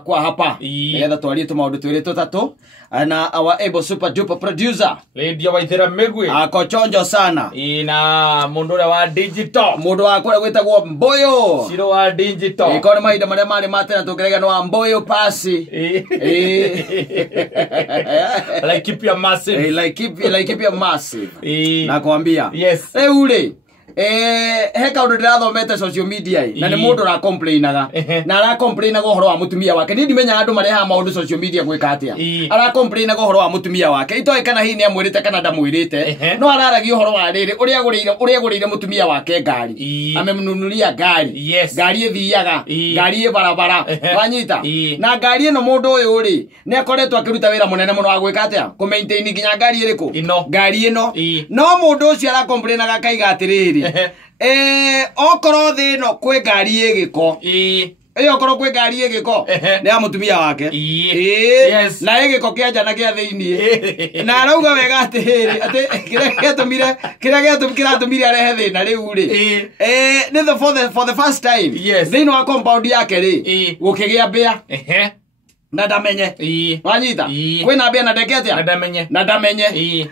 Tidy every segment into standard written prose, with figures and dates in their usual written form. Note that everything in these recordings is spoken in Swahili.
kwa hapa nigetha twarie tumaundu twiri tutatu na our able super duper producer Lady Waithera Megwe akochonjo sana ina mundu wa digital mundu wa kule gwitagwo Mboyo Siro wa digital ikone maida maria mari matena tugerega no Mboyo pasi like keep your massive like keep your massive nakwambia yes ule heka undu ndirathomete social media na ni mundu ra complainaga na ara complainaga uhoro wa mutumia wake ni ndimenya andu mareha maundu social media gwika atia ara complainaga uhoro wa mutumia wake itoe kana hii ni amwirite kana ndamwirite no araragia uhoro wa riri uria gurire mutumia wake ngari amemnunulia ngari ngari ethiaga ngari barabara wanyita na ngari eno mundu uyu ri ni akoretwo akiruta wira munene muno wa gwika atia ku maintain nginya ngari iriku ngari eno no mundu ucio ara complainaga kaiga atiriri okoro thino kwe ngari egiko okoro kwe ngari egiko ni amutumia wake na egiko kianja na kia thiini na arauga wega atihiri ati kiria gyatumire arehe thina riu ri ni for the first time thino wa compound yake ri gukigia mbia na ndamenye wanyita kwina mbia na ndeketia na ndamenye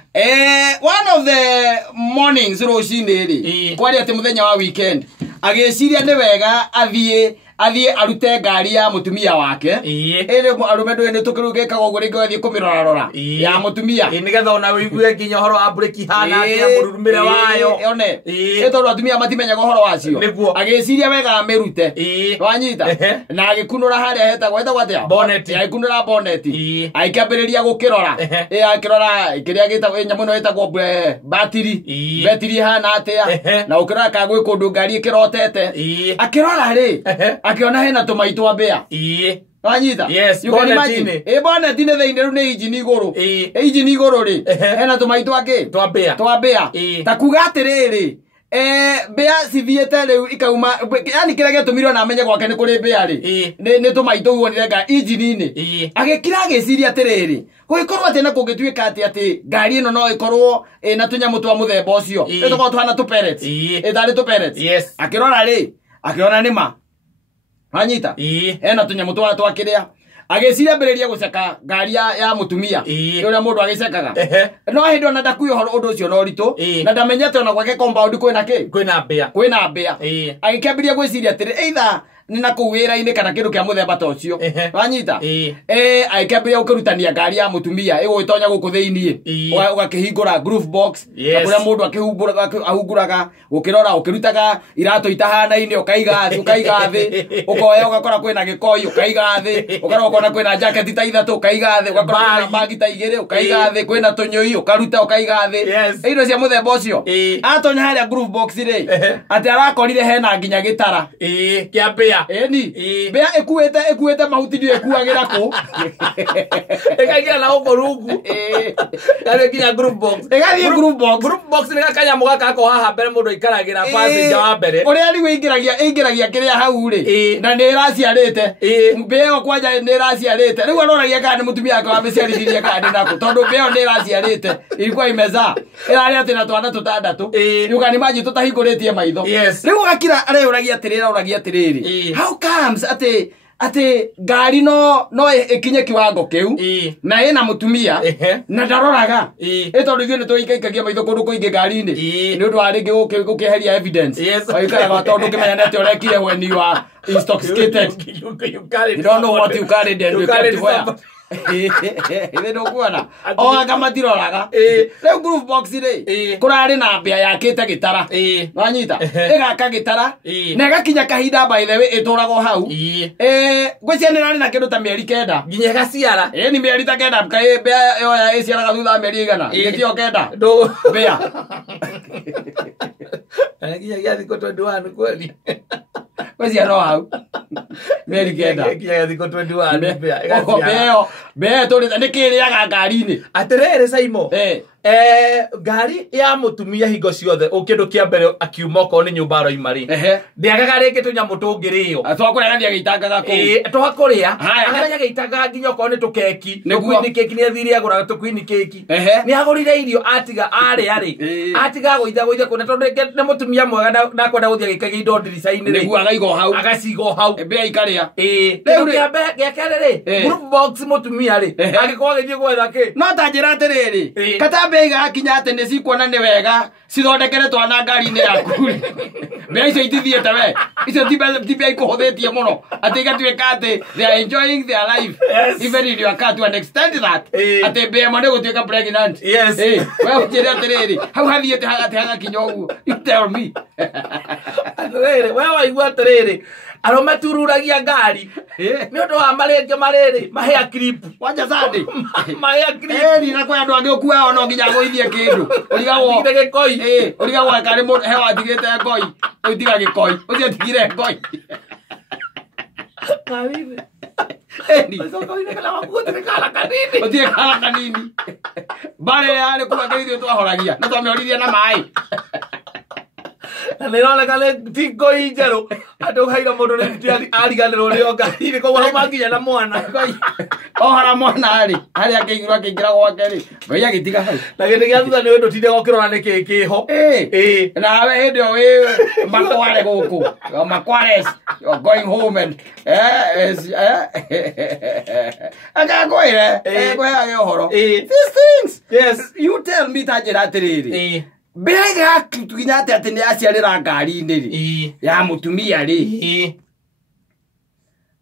one of the mornings rucini ri kwari ati muthenya wa weekend agiciria ni wega athie arute ngari ya mutumia wake ere arume ndwe tukirugeka uguo ringo athie kumirora ya mutumia nigetha ona wigue nginya horo wa breki hana ya mururumire wayo one eto atumia matimenyaga horo wacio agiciria wega amerute wanyita na agikunura haria hetagwo hetagwo bonnet agikunura bonnet aikambiriria gukirora akirora kiria gitagwo nyamu no hetagwo battery hana atia na ukirora ka gwi kundu ngari ikirotete akirora ri akiona hena tumaitwa mbea wanyita yuko ni majini bonnet ni theine ru ni engine iguru ri hena tumaitwa angi twa mbea ta kuga atiriri mbea cithiete riu ikauma yani kiria gitumirwo na amenye gwake ni kuri mbea ri ni tumaitwa uonire nga engine ni agikira agiciria atiriri guikorwo ati na kungituika ati ngari ino no ikorwo na tunyamu twa muthemba ucio etoko tuhana tu pellets etari tu pellets akirora ri akiona nima wanyita ena tunyamu twa kiria agiciria mbiriria guceka ngari ya mutumia uria mundu agicekaga no hindo na ndakuyo horo undu ucio no ritu na ndamenyete ona gwake compound kwina mbea agikembiria gwiciria atiri either nina kuwira-ini kana kindu kia muthemba ta ucio wanyita aikambia ukurutania ngari ya mutumia igwitonya guku thiini ugakihingura groove box kuria mundu ahunguraga ukirora ukirutaga irato itahana-ini ukaiga thi ukoya ugakora kwina gikoi ukaiga thi ukora ukona kwina jacket ta ithatu ukaiga thi ugakora kwina bagi ta igiri ukaiga thi kwina tunyui ukaruta ukaiga thi indo cia muthemba ucio atonya haria groove box ri ati arakorire hena nginya gitara kia mbea eni bea ekuete mahuti ndio ekuagira ku ekagira na okorungu kare kinya group box ni gakanya mugaka ko haha mbere mundu ikaragira passenger wa mbere uria ri ingiragia kiria hau ri na ni raciarite bea kwanja ni raciarite riu aroragia kana ni mutumia wake wa meciarithirie kana nako tondu bea ni raciarite ilikuwa imeza irari ati na twana tutandatu yuka ni maji tutahinguritie maitho riu gakira areyuragia atiriri how comes ate ngari no ikinye kiwango kiu na ina mutumia na ndaroraga etondu ithuĩ nĩtũikaikagia maitho kundu kuingi ngari-ini ni undu wa ringi gukiheria evidence aikaraga tondu kimenya nete urekire when you are intoxicated you don't know what you carried and you kept where ile ndo kuona kama tiroraga riu groove box ri kurari na mbia yakite gitara wanyita igaka gitara na igakinya kahinda by the way iturago hau gwicianira na kindu ta mieri kenda nginya gaciara ni mieri ta kenda kai mbia yo ya iciaraga thutha mieri igana ngitio kenda ndo mbia nginya gĩathikũ 21 kweli gwiciara hau mieri kenda nginya gĩathikũ 21 mbea turi nikiriaga ngari-ini atirere Saimo ngari ya mutumia hingo ciothe ukindu kia mbere akiuma ko ni nyumba ro imari ndiagaga riki tunyamu tungirio atwakuria gathia gitangaga ku twakuria agathia gitangaga nginya ko ni tukeki tukwini keki ni athiri agura tukwini keki ni agurire irio atiga ari atiga goitha kuna tondu ni mutumia mwega na kwenda guthia gikagia indo ndirica-ini ri agaigo hau agacigo hau mbea ikaria rĩu gĩa kerĩ rĩ group box mũtumia rĩ angĩkorwo agĩthiĩ gwetha kĩ no ta njĩra atĩrĩrĩ kata mbea igakinya atĩ nĩ cikuona nĩ wega cithondekere twana ngari-inĩ yaku mbea icio itithiĩte we icio ti mbea ikũhũthĩtie mũno atĩ igatuĩka atĩ they are enjoying their life even if you are cut to an extent that atĩ mbea ĩmwe nĩ gũtuĩka pregnant we ũnjĩre atĩrĩrĩ hau hathiĩte hagakinya ũguo you tell me atĩrĩrĩ we waigua atĩrĩrĩ arome tururagia ngari nĩ ũndũ wa marĩngĩ marĩrĩ mahea clip wanja Sunday mahea clip na kwa andũ angĩ ũkua ona nginya gũithie kĩndũ ũrigagwo gĩkoi ũrigagwo akarĩ mũndũ he watigĩte ngoi ũtiga gĩkoi ũcio tigire ngoi ũtige kala kanini mbarĩ yarĩ kuga kĩrithio twahoragia nĩ twamĩorithia na maĩ na nĩroneka nĩ ti ngoi njerũ andũ haira mũndũ nĩ ariganĩrwo nĩo ngari-inĩ koguo hauma nginya na mwana ohara mwana rĩ harĩa akĩigirwo akĩingĩra gwake rĩ ngai agĩtiga hau na gĩtĩ gĩa thutha nĩ ũndũ tinde gũkĩrora nĩ kĩĩ kĩho nawe hĩndĩ ĩyo wĩ makware gũkũ makwares you're going home and akakwĩre kwĩhage ũhoro these things you tell me ta njĩra atĩrĩrĩ mbere gatukinya atĩ nĩ aciarĩra ngari-inĩ rĩ ya mũtumia rĩ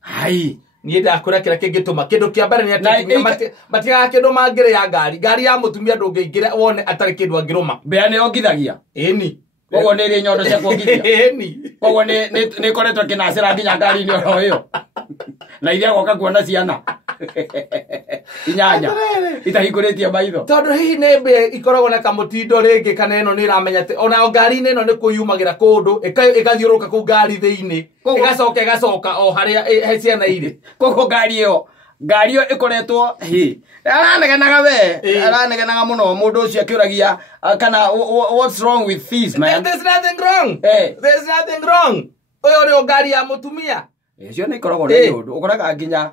hai niĩ ndakwĩra kĩrĩa kĩngĩtũma kĩndũ kĩa mbere nĩ atĩ matigaga kĩndũ mangĩrĩ ya ngari ya mũtumia ndũngĩingĩra wone atarĩ kĩndũ angĩrũma mbea nĩyongithagia ĩni koguo nĩ ĩrĩ nyondo cia kuongithia koguo nĩ ĩkoretwo ĩkĩnacĩra nginya ngari-inĩ oro ĩyo na ithe agoka kuona ciana inyanya itahingũrĩtie maitho tondũ hihi nĩ mbea ikoragwo na kamũtindo rĩngĩ kana ĩno nĩ ĩramenya atĩ ona ngari-inĩ ĩno nĩ kũyumagĩra kũndũ ĩgathiũrũrũka kũu ngari thĩinĩ ĩgacoka o harĩa he ciana irĩ koguo ngari ĩyo ĩkoretwo aranegenaga we aranegenaga mũno mũndũ ũcio akĩũragia kana what's wrong with this man there's nothing wrong ũyũ nĩ ngari ya mũtumia cio nĩ ikoragwo nĩ ũndũ ũkoraga nginya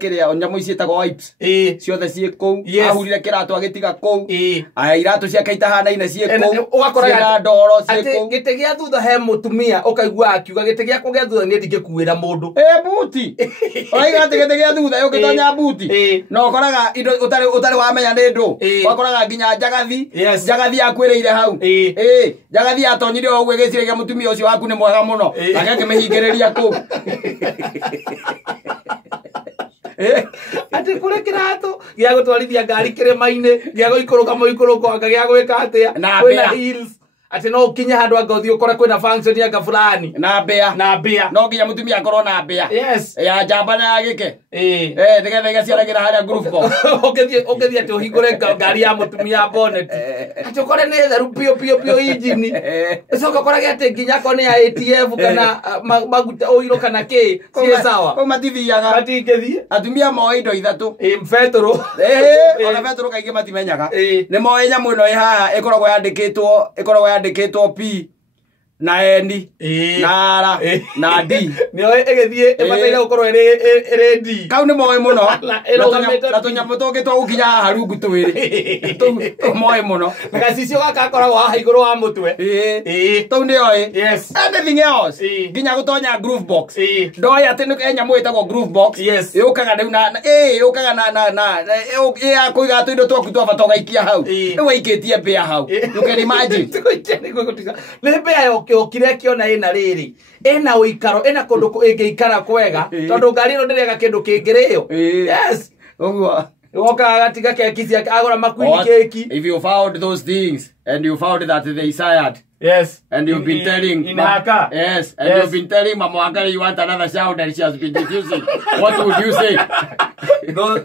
kĩrĩa nyamũ ici ĩtagwo wipes ciothe ciĩ kũu ahurire kĩratũ agĩtiga kũu iratũ ciake itahanaine ciĩ kũu ũgakoraga ndoro ciĩ kũu gĩtĩ gĩa thutha he mũtumia ũkaigua akiuga gĩtĩ gĩakwa gĩa thutha niĩ ndingĩkuĩra mũndũ buti oiga atĩ gĩtĩ gĩa thutha ũgĩtonya buti na ũkoraga indo ũtarĩ wamenya nĩ ndũ ũgakoraga nginya njagathi akwĩrĩire hau njagathi atonyire o ũguo ĩgĩciragia mũtumia ũcio waku nĩ mwega mũno nake akĩmĩhingĩrĩria kũu atĩ kũrĩ kĩratũ gĩa gũtwarithia ngari kĩrĩma-inĩ gĩa gũikũrũka mũikũrũko anga gĩa gwĩka atĩa kwĩna heels atĩ no ũkinye handũ anga ũthiĩ ũkora kwĩna function anga fulani na mbea no nginya mũtumia akorwo na mbea ya njamba na ya gĩke nĩgetha igaciaragĩra harĩa group box ũngĩthiĩ atĩ ũhingũre ngari ya mũtumia bonnet atĩ ũkore nĩ theru piũ injini ũcoka ũkorage atĩ nginya akorwo nĩ ya ATF kana maguta ũirũ kana kĩ ciĩ sawa kũu matithiaga matingĩthiĩ atumia moe indo ithatũ betũrũ ona betũrũ kaingĩ matimenyaga nĩ moe nyamũ ĩno ĩ haha ĩkoragwo yandĩkĩtwo P na N na R na D nĩyo ĩgĩthiĩ ĩbataire gũkorwo ĩrĩ D kau nĩ moĩ mũno na tũnyamũ tũngĩ twa gũkinya haha rungu twĩrĩ tũu moĩ mũno na gacicio gaka gakoragwo haha igũrũ wa mũtwe tũu nĩoĩ anything else nginya gũtonya groove box ndoĩ atĩ nĩ nyamũ ĩtagwo groove box yũkaga rĩu yũkaga na ya kũiga tũindo twaku twabata ũgaikia hau rĩu waikĩtie mbea hau you can imagine nĩ mbea kĩrĩa kĩona ĩna rĩrĩ ĩna ũikaro ĩna kũndũ ĩngĩikara kwega tondũ ngari ĩno ndĩrega kĩndũ kĩngĩrĩyo ũguo wokaga gatiga keki ciake agũra makwini keki if you found those things and you found that they sired and you've been telling you've been telling Mama Wangari you want another shout and she has been refusing what would you say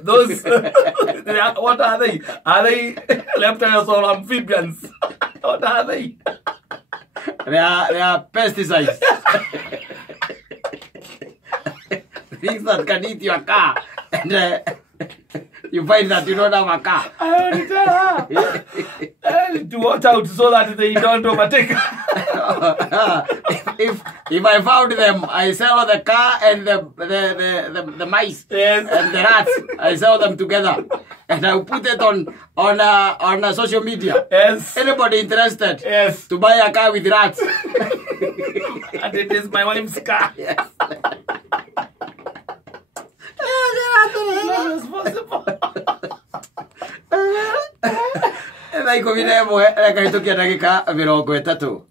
those what are they reptiles or amphibians what are they they are pesticides things that can eat your car and you find that you don't have a car. I already tell her to watch out so that they don't overtake. if I found them, I sell the car and the mice and the rats. I sell them together and I put it on social media. Anybody interested to buy a car with rats? And it is my wife's car. Yes. Not responsible. Thaa 11 reka hitukia ndagika 30.